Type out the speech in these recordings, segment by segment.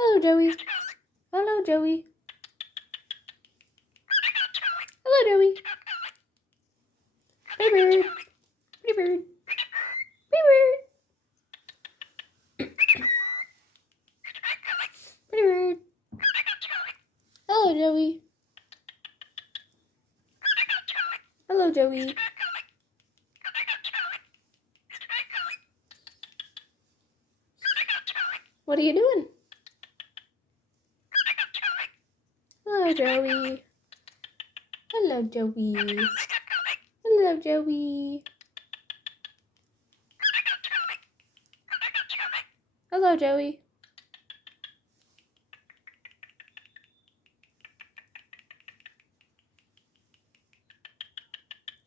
Hello, Joey. Hello, Joey. Hello, Joey. Pretty bird. Pretty bird. Pretty bird. Pretty bird. Hello, Joey. Hello, Joey. What are you doing? Hello, Joey. Hello, Joey. Hello, Joey. Hello, Joey.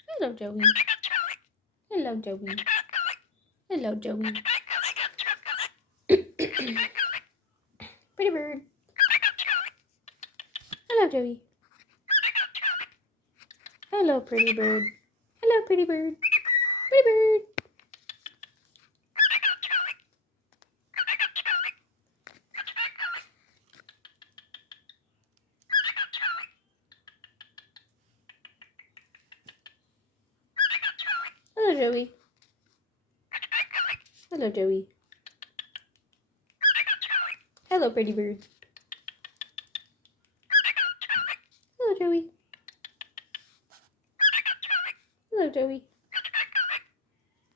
Hello, Joey. Hello, Joey. Hello, Joey. Pretty bird. Hello, Joey. Hello, pretty bird. Hello, pretty bird. Pretty bird. Hello, Joey. Hello, Joey. Hello, pretty bird. Hello, Joey. Hello, Joey.